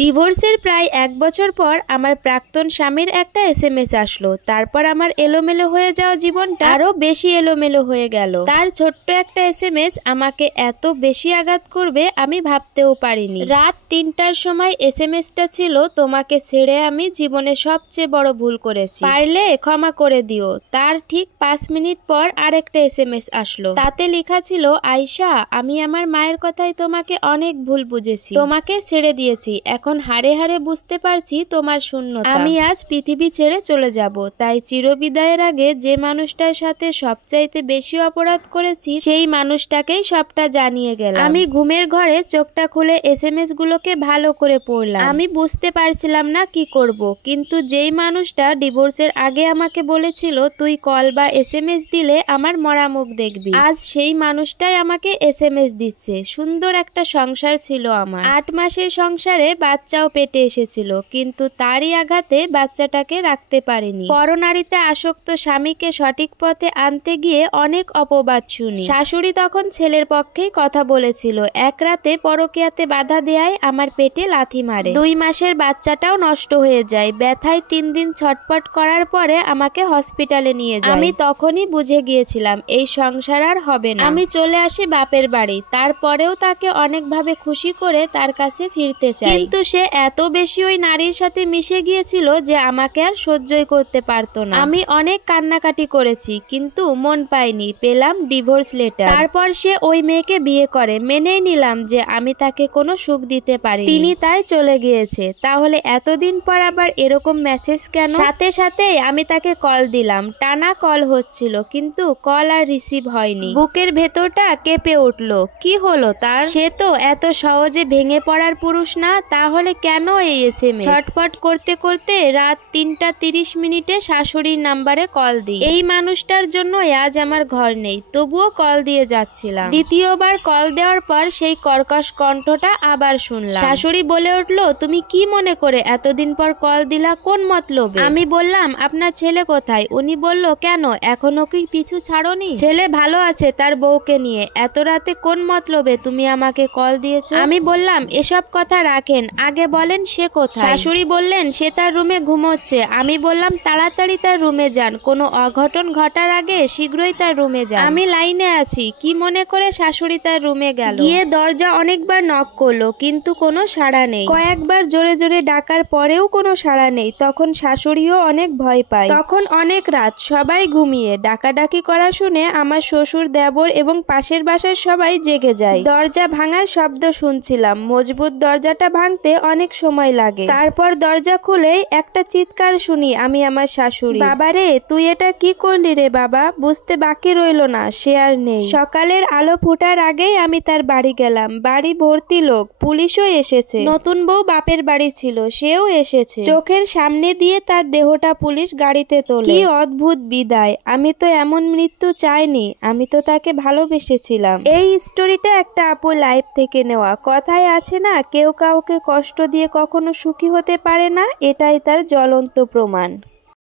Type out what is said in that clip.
ডিভোর্সের প্রায় ১ বছর পর আমার প্রাক্তন স্বামীর একটা এসএমএস আসলো। তারপর আমার এলোমেলো হয়ে যাওয়া জীবনটা আরো বেশি এলোমেলো হয়ে গেল। তার ছোট্ট একটা এসএমএস আমাকে এত বেশি আঘাত করবে আমি ভাবতেও পারিনি। রাত ৩টার সময় এসএমএসটা ছিল, তোমাকে ছেড়ে আমি জীবনে সবচেয়ে বড় ভুল করেছি, পারলে ক্ষমা করে দিও। তার ঠিক ৫ মিনিট পর আরেকটা এসএমএস আসলো। তাতে লেখা ছিল, আয়শা, আমি আমার মায়ের কথায় তোমাকে অনেক ভুল বুঝেছি, তোমাকে ছেড়ে দিয়েছি। এখন হাড়ে হাড়ে বুঝতে পারছি তোমার শূন্যতা। আমি আজ পৃথিবী ছেড়ে চলে যাব। তাই চিরবিদায়ের আগে যে মানুষটার সাথে সবচাইতে বেশি অপরাধ করেছি সেই মানুষটাকেই সবটা জানিয়ে গেলাম। আমি ঘুমের ঘরে চোখটা খুলে এসএমএস গুলোকে ভালো করে পড়লাম। আমি বুঝতে পারছিলাম না কি করব, কিন্তু যেই মানুষটা ডিভোর্সের আগে আমাকে বলেছিল তুই কল বা এসএমএস দিলে আমার মরা মুখ দেখবি, আজ সেই মানুষটাই আমাকে এসএমএস দিচ্ছে। সুন্দর একটা সংসার ছিল আমার, ৮ মাসের সংসারে বাচ্চাও পেটে এসেছিল, কিন্তু তারই আঘাতে বাচ্চাটাকে রাখতে পারিনি। পরনারীতে আসক্ত স্বামীকে সঠিক পথে আনতে গিয়ে অনেক অপবাদ শুনি। শাশুড়ি তখন ছেলের পক্ষেই কথা বলেছিল। এক রাতে পরকীয়াতে বাধা দেয়ায় আমার পেটে লাথি মারে। ২ মাসের বাচ্চাটাও নষ্ট হয়ে যায়। ব্যথায় ৩ দিন ছটফট করার পরে আমাকে হসপিটালে নিয়ে যায়। আমি তখনই বুঝে গিয়েছিলাম এই সংসার আর হবে না। আমি চলে আসি বাপের বাড়ি। তারপরেও তাকে অনেকভাবে খুশি করে তার কাছে ফিরতে চাই, কিন্তু সে এত বেশি ওই নারীর সাথে মিশে গিয়েছিল যে আমাকে আর সহ্যই করতে পারতো না। আমি অনেক কান্নাকাটি করেছি, কিন্তু মন পাইনি। পেলাম ডিভোর্স লেটার। তারপর সে ওই মেয়েকে বিয়ে করে। মেনেই নিলাম যে আমি তাকে কোনো সুখ দিতে পারি। তিনি তাই চলে গিয়েছে। তাহলে এতদিন পর আবার এরকম মেসেজ কেন? সাথে সাথেই আমি তাকে কল দিলাম। টানা কল হচ্ছিল, কিন্তু কল আর রিসিভ হয়নি। বুকের ভেতরটা কেঁপে উঠলো। কি হলো তার? সে তো এত সহজে ভেঙে পড়ার পুরুষ না, তাহলে কেন এই এসএমএস? ছটফট করতে করতে রাত ৩টা ৩০ শাশুড়ির নাম্বারে কল দিই। এই মানুষটার জন্য আজ আমার ঘর নেই, তবুও কল দিয়ে যাচ্ছিলাম। দ্বিতীয়বার কল দেওয়ার পর সেই কর্কশ কণ্ঠটা আবার শুনলাম। শাশুড়ি বলে উঠলো, তুমি কি মনে করে এতদিন পর কল দিলা? কোন মতলবে? আমি বললাম, আপনার ছেলে কোথায়? উনি বলল, কেন এখনো কি পিছু ছাড়োনি? ছেলে ভালো আছে তার বউকে নিয়ে। এত রাতে কোন মতলবে তুমি আমাকে কল দিয়েছো? আমি বললাম, এসব কথা রাখেন, আগে বলেন সে কোথায়? শাশুড়ি বললেন, সে তার রুমে ঘুমোচ্ছে। আমি বললাম, তাড়াতাড়ি তার রুমে যান, কোনো অঘটন ঘটার আগে শীঘ্রই তার রুমে যান। আমি লাইনে আছি। কি মনে করে শাশুড়ি তার রুমে গেল। গিয়ে দরজা অনেকবার নক করলো, কিন্তু কোনো সাড়া নেই। কয়েকবার জোরে জোরে ডাকার পরেও কোনো সাড়া নেই। তখন শাশুড়িও অনেক ভয় পায়। তখন অনেক রাত, সবাই ঘুমিয়ে। ডাকাডাকি করা শুনে আমার শ্বশুর, দেবর এবং পাশের বাসার সবাই জেগে যায়। দরজা ভাঙার শব্দ শুনছিলাম। মজবুত দরজাটা ভাঙতে অনেক সময় লাগে। তারপর দরজা খুলেই একটা চিৎকার শুনি আমি আমার শাশুড়ি। বাবারে, তুই এটা কি করলি রে বাবা? বুঝতে বাকি রইলো না, সে আর নেই। সকালের আলো ফোটার আগেই আমি তার বাড়ি গেলাম। বাড়ি ভর্তি লোক, পুলিশও এসেছে। নতুন বউ বাপের বাড়ি ছিল, সেও এসেছে। চোখের সামনে দিয়ে তার দেহটা পুলিশ গাড়িতে তোলে। কি অদ্ভুত বিদায়! আমি তো এমন মৃত্যু চাইনি, আমি তো তাকে ভালোবেসেছিলাম। এই স্টোরিটা একটা আপুর লাইফ থেকে নেওয়া। কথায় আছে না, কেউ কাউকে কষ্ট দিয়ে কখনো সুখী হতে পারে না, এটাই তার জ্বলন্ত প্রমাণ।